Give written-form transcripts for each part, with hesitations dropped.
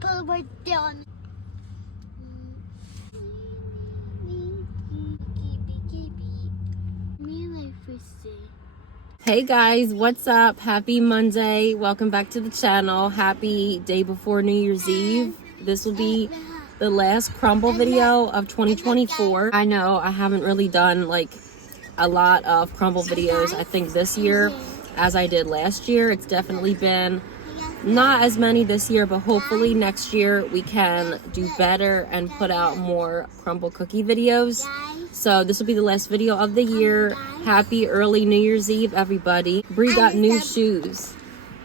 put it right down. Hey guys, what's up? Happy Monday. Welcome back to the channel. Happy day before New Year's Eve. This will be the last Crumbl video of 2024. I know I haven't really done like a lot of Crumbl videos, I think this year, as I did last year. It's definitely been not as many this year, but hopefully next year we can do better and put out more Crumbl cookie videos. So this will be the last video of the year. Happy early New Year's Eve, everybody. Bree got new shoes.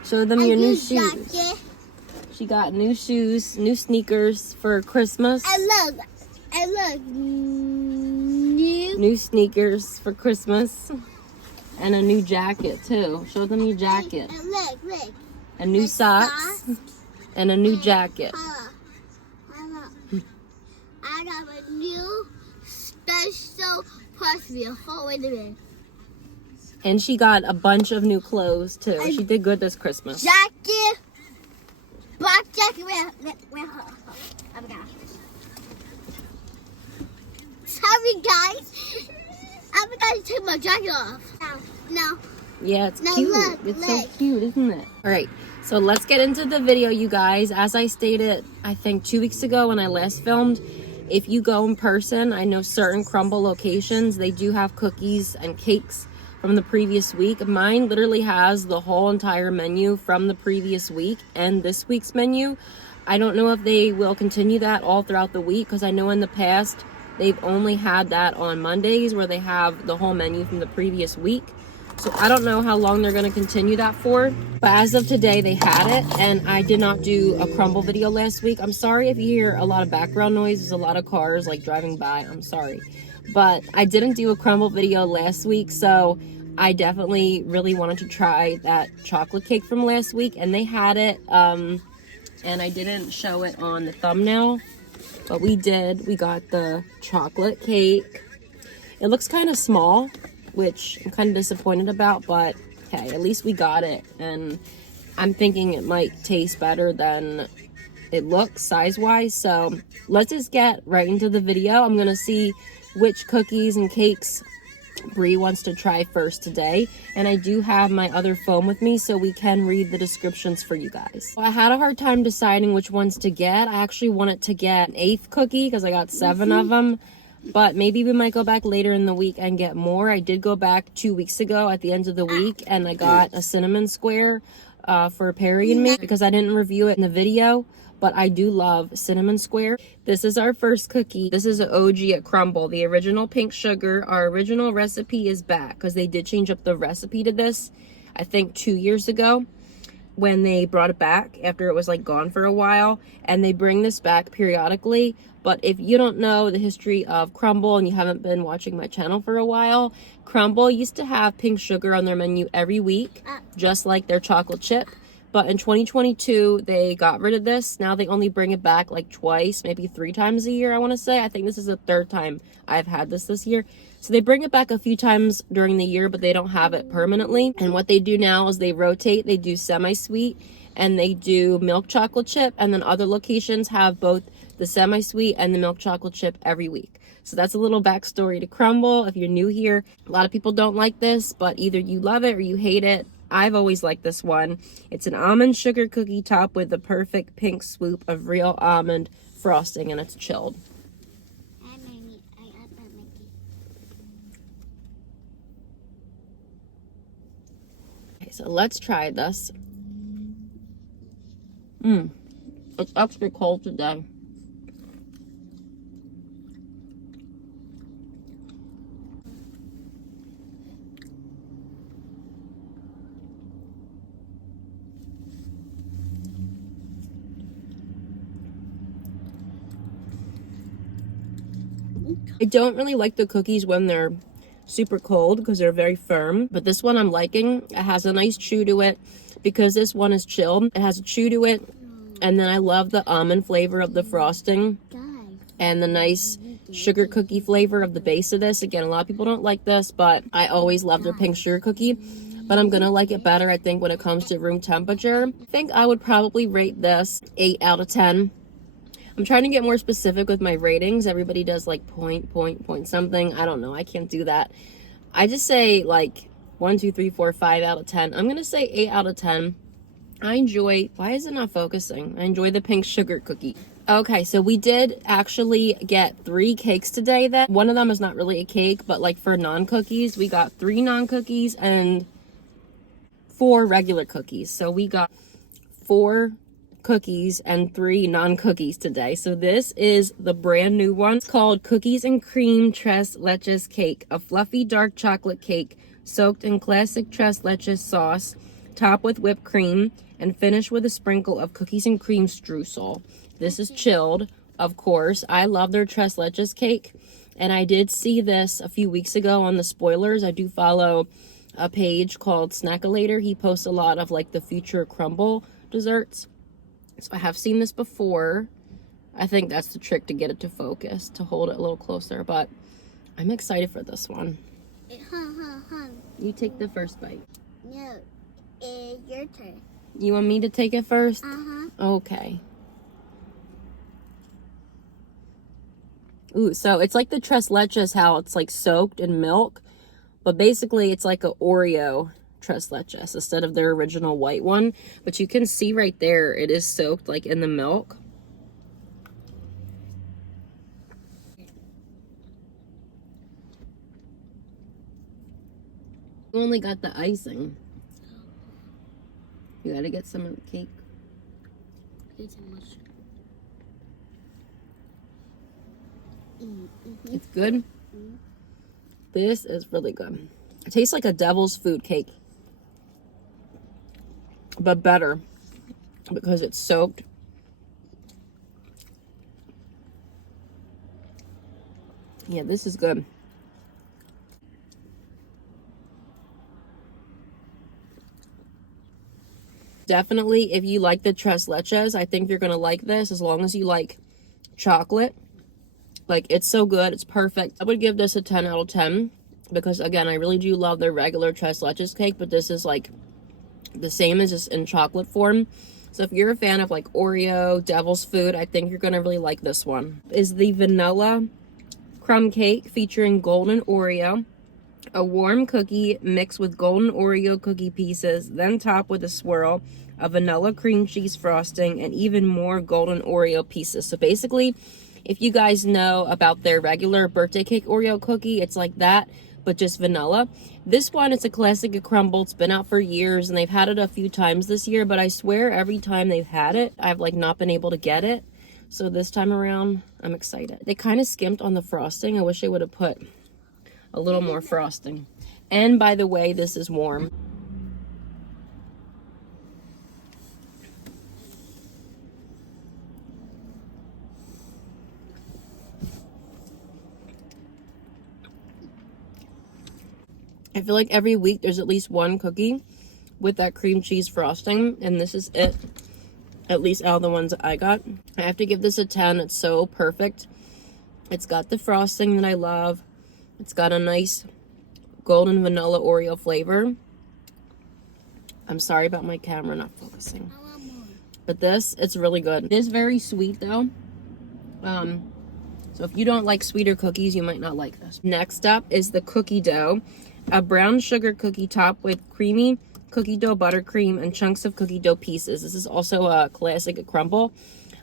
Show them your new shoes. She got new shoes, new sneakers for Christmas. And look, new sneakers for Christmas. And a new jacket too. Show them your jacket. And look. And new socks. And a new jacket. I have a new special person. Wait a minute. And she got a bunch of new clothes too. She did good this Christmas. Jacket. Black jacket. Where I'm gonna. Sorry guys. I'm gonna take my jacket off. No. Yeah, it's No, cute. look. So cute, isn't it? All right, so let's get into the video, you guys. As I stated, I think 2 weeks ago when I last filmed, if you go in person, I know certain Crumbl locations, they do have cookies and cakes from the previous week. Mine literally has the whole entire menu from the previous week and this week's menu. I don't know if they will continue that all throughout the week, because I know in the past they've only had that on Mondays where they have the whole menu from the previous week. So I don't know how long they're going to continue that for. But as of today, they had it. And I did not do a Crumbl video last week. I'm sorry if you hear a lot of background noise. There's a lot of cars like driving by. I'm sorry. But I didn't do a Crumbl video last week. So I definitely really wanted to try that chocolate cake from last week. And they had it. And I didn't show it on the thumbnail. But we did. We got the chocolate cake. It looks kind of small, which I'm kind of disappointed about, but hey, at least we got it. And I'm thinking it might taste better than it looks size-wise. So let's just get right into the video. I'm gonna see which cookies and cakes Bree wants to try first today. And I do have my other phone with me so we can read the descriptions for you guys. So I had a hard time deciding which ones to get. I actually wanted to get an 8th cookie because I got 7 of them. But maybe we might go back later in the week and get more. I did go back 2 weeks ago at the end of the week, and I got a cinnamon square for Perry and me because I didn't review it in the video. But I do love cinnamon square. This is our first cookie. This is an OG at Crumbl, the original pink sugar. Our original recipe is back because they did change up the recipe to this, I think 2 years ago, when they brought it back after it was like gone for a while. And they bring this back periodically. But if you don't know the history of Crumbl and you haven't been watching my channel for a while, Crumbl used to have pink sugar on their menu every week, just like their chocolate chip. But in 2022, they got rid of this. Now they only bring it back like twice, maybe 3 times a year, I want to say. I think this is the 3rd time I've had this year. So they bring it back a few times during the year, but they don't have it permanently. And what they do now is they rotate. They do semi-sweet and they do milk chocolate chip. And then other locations have both the semi-sweet and the milk chocolate chip every week. So that's a little backstory to Crumbl. If you're new here, a lot of people don't like this, but either you love it or you hate it. I've always liked this one. It's an almond sugar cookie top with the perfect pink swoop of real almond frosting, and it's chilled. Okay, so let's try this. It's extra cold today. I don't really like the cookies when they're super cold because they're very firm, but this one I'm liking. It has a nice chew to it because this one is chilled. It has a chew to it, and then I love the almond flavor of the frosting and the nice sugar cookie flavor of the base of this. Again, a lot of people don't like this, but I always love their pink sugar cookie. but I'm gonna like it better, I think, when it comes to room temperature. I think I would probably rate this 8 out of 10. I'm trying to get more specific with my ratings. Everybody does like point something. I don't know. I can't do that. I just say like 1, 2, 3, 4, 5 out of 10. I'm gonna say 8 out of 10. I enjoy, why is it not focusing? I enjoy the pink sugar cookie. Okay, so we did actually get 3 cakes today then. One of them is not really a cake, but like for non-cookies, we got 3 non-cookies and 4 regular cookies. So we got 4 cookies and 3 non-cookies today. So this is the brand new one. It's called Cookies and Cream Tres Leches Cake, a fluffy dark chocolate cake soaked in classic Tres Leches sauce, topped with whipped cream, and finished with a sprinkle of cookies and cream streusel. This is chilled, of course. I love their Tres Leches cake, and I did see this a few weeks ago on the spoilers. I do follow a page called Snackalator. He posts a lot of like the future Crumbl desserts. So I have seen this before. I think that's the trick to get it to focus, to hold it a little closer, but I'm excited for this one. You take the first bite. No, it's your turn. You want me to take it first? Uh-huh. Okay. Ooh, so it's like the Tres Leches, how it's like soaked in milk, but basically it's like a Oreo Tres Leches instead of their original white one. But you can see right there, it is soaked like in the milk. You only got the icing. You gotta get some of the cake. It's good. This is really good. It tastes like a devil's food cake, but better because it's soaked. Yeah, this is good. Definitely, if you like the Tres Leches, I think you're gonna like this, as long as you like chocolate. Like, it's so good, it's perfect. I would give this a 10 out of 10 because, again, I really do love their regular Tres Leches cake, but this is like the same as just in chocolate form. So if you're a fan of like Oreo, devil's food, I think you're gonna really like this one. Is the vanilla crumb cake featuring golden Oreo, a warm cookie mixed with golden Oreo cookie pieces, then topped with a swirl of vanilla cream cheese frosting and even more golden Oreo pieces. So basically, if you guys know about their regular birthday cake Oreo cookie, it's like that, but just vanilla. This one, it's a classic at Crumbl. It's been out for years, and they've had it a few times this year, but I swear every time they've had it, I've like not been able to get it. So this time around, I'm excited. They kind of skimped on the frosting. I wish they would have put a little more frosting. And by the way, this is warm. I feel like every week there's at least one cookie with that cream cheese frosting, and this is it, at least out of the ones that I got. I have to give this a 10. It's so perfect. It's got the frosting that I love. It's got a nice golden vanilla Oreo flavor. I'm sorry about my camera not focusing. But this, it's really good. It is very sweet though. So if you don't like sweeter cookies, you might not like this. Next up is the cookie dough. A brown sugar cookie topped with creamy cookie dough buttercream and chunks of cookie dough pieces. This is also a classic at Crumbl.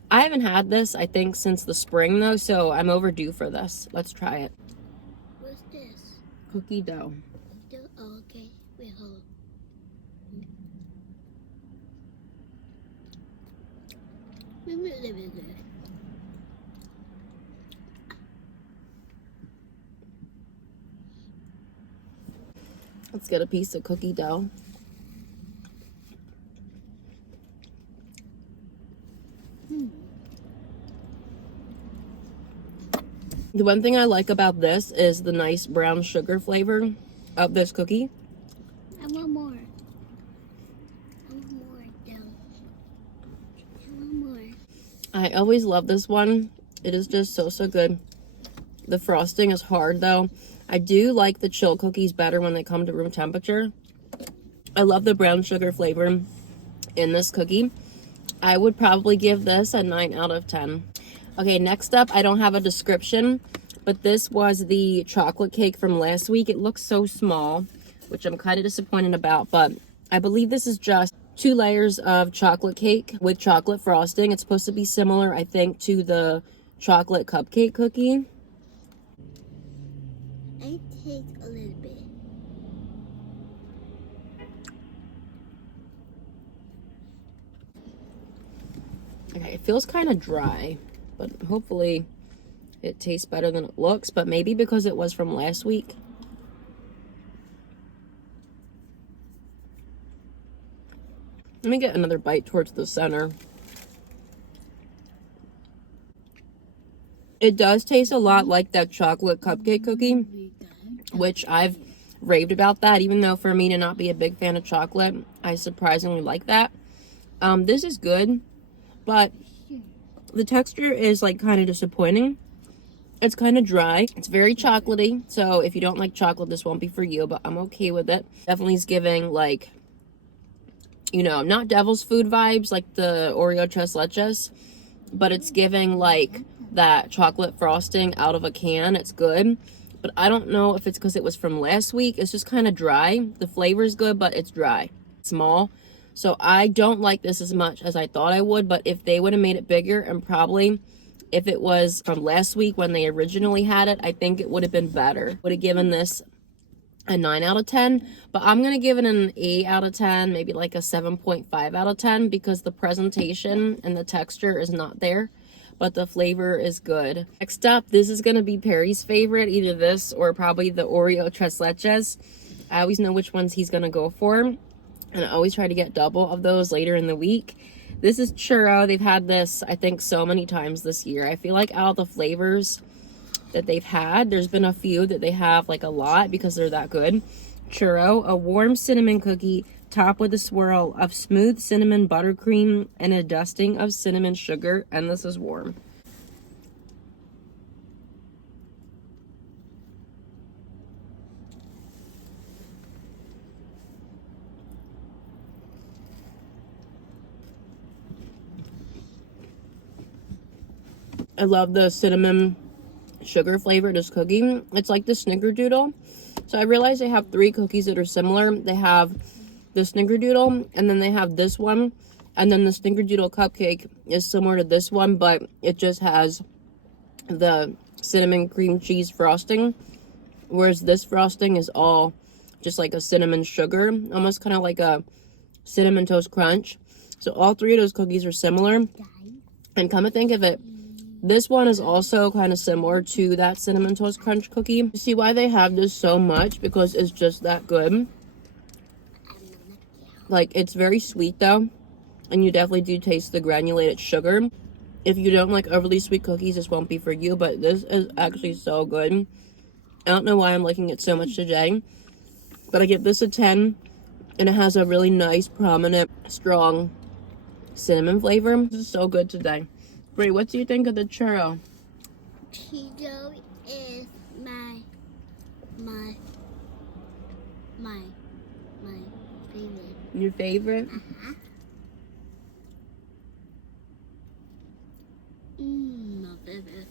I haven't had this, I think, since the spring though, so I'm overdue for this. Let's try it. What's this? Cookie dough. Oh, okay. Wait, hold on. Let's get a piece of cookie dough. The one thing I like about this is the nice brown sugar flavor of this cookie. I want more. I want more dough. I want more. I always love this one. It is just so good. The frosting is hard though. I do like the chill cookies better when they come to room temperature. I love the brown sugar flavor in this cookie. I would probably give this a 9 out of 10. Okay, next up, I don't have a description, but this was the chocolate cake from last week. It looks so small, which I'm kind of disappointed about, but I believe this is just 2 layers of chocolate cake with chocolate frosting. It's supposed to be similar, I think, to the chocolate cupcake cookie. I take a little bit. Okay, it feels kind of dry, but hopefully it tastes better than it looks, but maybe because it was from last week. Let me get another bite towards the center. It does taste a lot like that chocolate cupcake cookie, which I've raved about that, even though for me to not be a big fan of chocolate, I surprisingly like that. This is good, but the texture is like kind of disappointing. It's kind of dry. It's very chocolatey, so if you don't like chocolate, this won't be for you, but I'm okay with it. Definitely is giving, like, you know, not devil's food vibes like the Oreo Tres Leches, but it's giving like that chocolate frosting out of a can. It's good, but I don't know if it's because it was from last week. It's just kind of dry. The flavor is good, but it's dry. Small. So I don't like this as much as I thought I would, but if they would have made it bigger, and probably if it was from last week when they originally had it, I think it would have been better. Would have given this a 9 out of 10, but I'm gonna give it an 8 out of 10, maybe like a 7.5 out of 10, because the presentation and the texture is not there, but the flavor is good. Next up, this is gonna be Perry's favorite, either this or probably the Oreo Tres Leches. I always know which ones he's gonna go for, and I always try to get double of those later in the week. This is Churro. They've had this, I think, so many times this year. I feel like out of the flavors that they've had, there's been a few that they have like a lot because they're that good. Churro, a warm cinnamon cookie topped with a swirl of smooth cinnamon buttercream and a dusting of cinnamon sugar, and this is warm. I love the cinnamon sugar flavor this cookie. It's like the snickerdoodle. So I realized they have 3 cookies that are similar. They have the snickerdoodle, and then they have this one, and then the snickerdoodle cupcake is similar to this one, but it just has the cinnamon cream cheese frosting, whereas this frosting is all just like a cinnamon sugar, almost kind of like a cinnamon toast crunch. So all 3 of those cookies are similar, and come to think of it, this one is also kind of similar to that cinnamon toast crunch cookie. You see why they have this so much? Because it's just that good. Like, it's very sweet though, and you definitely do taste the granulated sugar. If you don't like overly sweet cookies, this won't be for you, but this is actually so good. I don't know why I'm liking it so much today, but I give this a 10, and it has a really nice, prominent, strong cinnamon flavor. This is so good today. Brie, what do you think of the churro? Churro is my favorite. Your favorite? My favorite.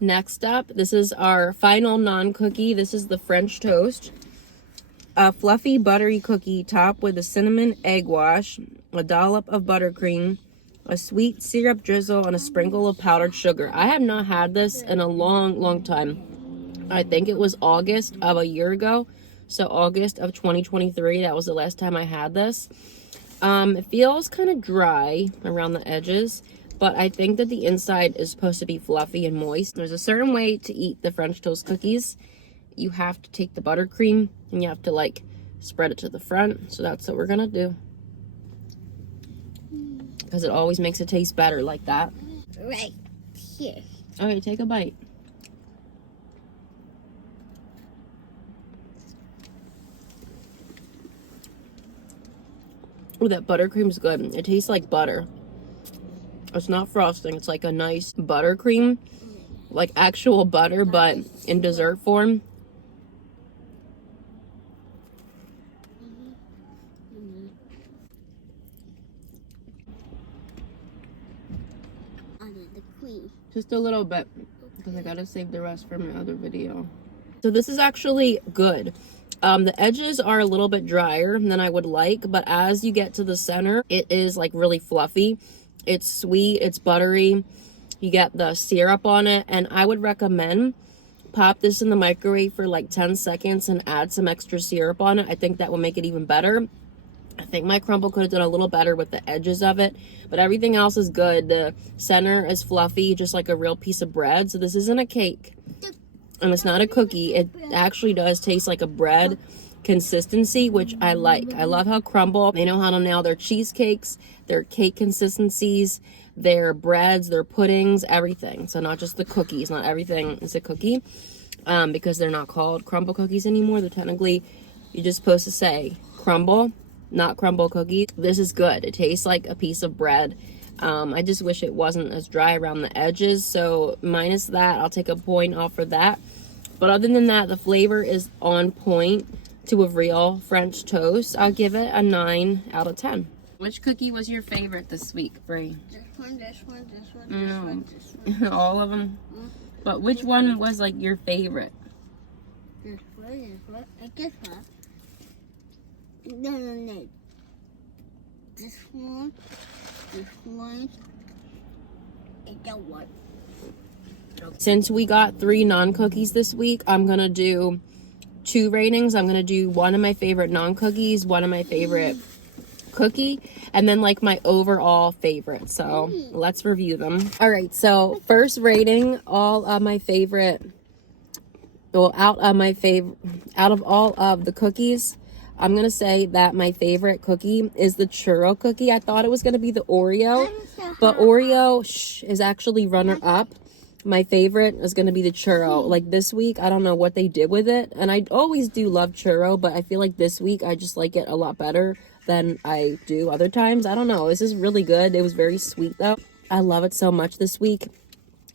Next up, this is our final non-cookie. This is the French toast. A fluffy, buttery cookie topped with a cinnamon egg wash, a dollop of buttercream, a sweet syrup drizzle, and a sprinkle of powdered sugar. I have not had this in a long time. I think it was August of a year ago. So August of 2023, that was the last time I had this. It feels kind of dry around the edges, but I think that the inside is supposed to be fluffy and moist. There's a certain way to eat the French toast cookies. You have to take the buttercream and you have to like spread it to the front. So that's what we're gonna do, because it always makes it taste better like that. Right here. Okay, take a bite. Oh, that buttercream's good. It tastes like butter. It's not frosting. It's like a nice buttercream, like actual butter, but in dessert form. the cream. Just a little bit, because I gotta save the rest for my other video. So this is actually good. The edges are a little bit drier than I would like, but as you get to the center, it is like really fluffy. It's sweet, it's buttery. You get the syrup on it, and I would recommend pop this in the microwave for like 10 seconds and add some extra syrup on it. I think that will make it even better. I think my crumble could have done a little better with the edges of it, but everything else is good. The center is fluffy, just like a real piece of bread. So this isn't a cake, and it's not a cookie. It actually does taste like a bread consistency, which I like. I love how Crumbl, they know how to nail their cheesecakes, their cake consistencies, their breads, their puddings, everything. So not just the cookies, not everything is a cookie, because they're not called Crumbl cookies anymore. They're technically, you're just supposed to say Crumbl, not Crumbl cookies. This is good. It tastes like a piece of bread. I just wish it wasn't as dry around the edges, so minus that, I'll take a point off for that. But other than that, the flavor is on point to a real French toast. I'll give it a 9 out of 10. Which cookie was your favorite this week, Brie? This one, this one, this one, this one, this one. All of them? But which one was like your favorite? This one, and this one. No. This one, and that one. Since we got 3 non-cookies this week, I'm gonna do 2 ratings. I'm gonna do one of my favorite non-cookies, one of my favorite cookie, and then like my overall favorite. So let's review them. All right, so first rating, all of my favorite, well, out of all of the cookies, I'm gonna say that my favorite cookie is the Churro cookie. I thought it was gonna be the Oreo, but Oreo is actually runner up. My favorite is going to be the Churro. Like this week, I don't know what they did with it. And I always do love Churro, but I feel like this week I just like it a lot better than I do other times. I don't know. This is really good. It was very sweet though. I love it so much this week.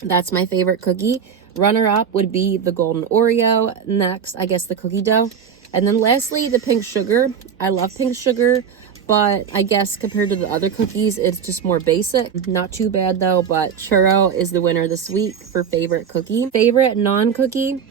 That's my favorite cookie. Runner up would be the golden Oreo. Next, I guess the cookie dough. And then lastly, the pink sugar. I love pink sugar, but I guess compared to the other cookies, it's just more basic. Not too bad though, but Churro is the winner this week for favorite cookie. Favorite non-cookie,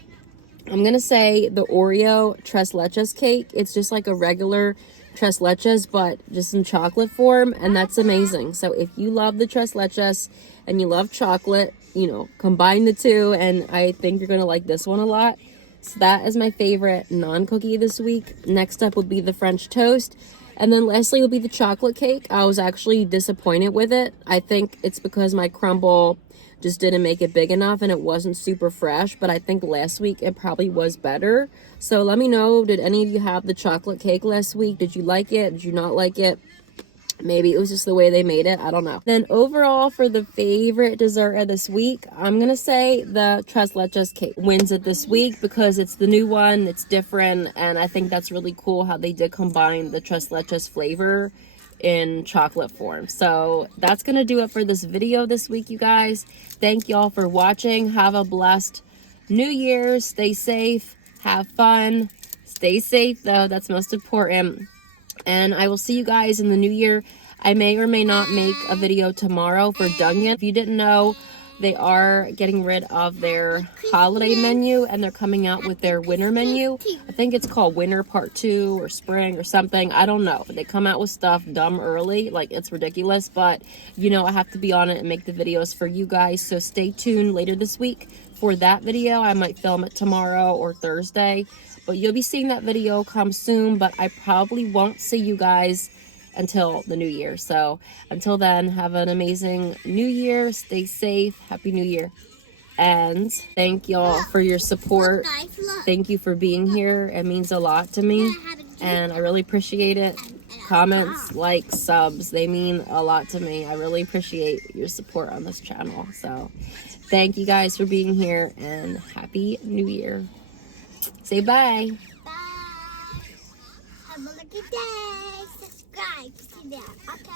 I'm gonna say the Oreo Tres Leches cake. It's just like a regular Tres Leches, but just in chocolate form, and that's amazing. So if you love the Tres Leches and you love chocolate, you know, combine the two, and I think you're gonna like this one a lot. So that is my favorite non-cookie this week. Next up would be the French toast. And then lastly will be the chocolate cake. I was actually disappointed with it. I think it's because my Crumbl just didn't make it big enough and it wasn't super fresh. But I think last week it probably was better. So let me know, did any of you have the chocolate cake last week? Did you like it? Did you not like it? Maybe it was just the way they made it. I don't know. Then overall, for the favorite dessert of this week, I'm going to say the Tres Leches cake wins it this week because it's the new one. It's different. And I think that's really cool how they did combine the Tres Leches flavor in chocolate form. So that's going to do it for this video this week, you guys. Thank y'all for watching. Have a blessed New Year. Stay safe. Have fun. Stay safe, though. That's most important. And I will see you guys in the new year. I may or may not make a video tomorrow for Dunkin'. If you didn't know, they are getting rid of their holiday menu and they're coming out with their winter menu. I think it's called Winter Part 2 or Spring or something. I don't know. They come out with stuff dumb early. Like, it's ridiculous. But, you know, I have to be on it and make the videos for you guys. So stay tuned later this week for that video. I might film it tomorrow or Thursday. But you'll be seeing that video come soon, but I probably won't see you guys until the new year. So until then, have an amazing new year. Stay safe. Happy New Year. And thank y'all for your support. Thank you for being here. It means a lot to me. And I really appreciate it. Comments, likes, subs, they mean a lot to me. I really appreciate your support on this channel. So thank you guys for being here and Happy New Year. Say bye. Bye. Have a lucky day. Subscribe to that. Okay.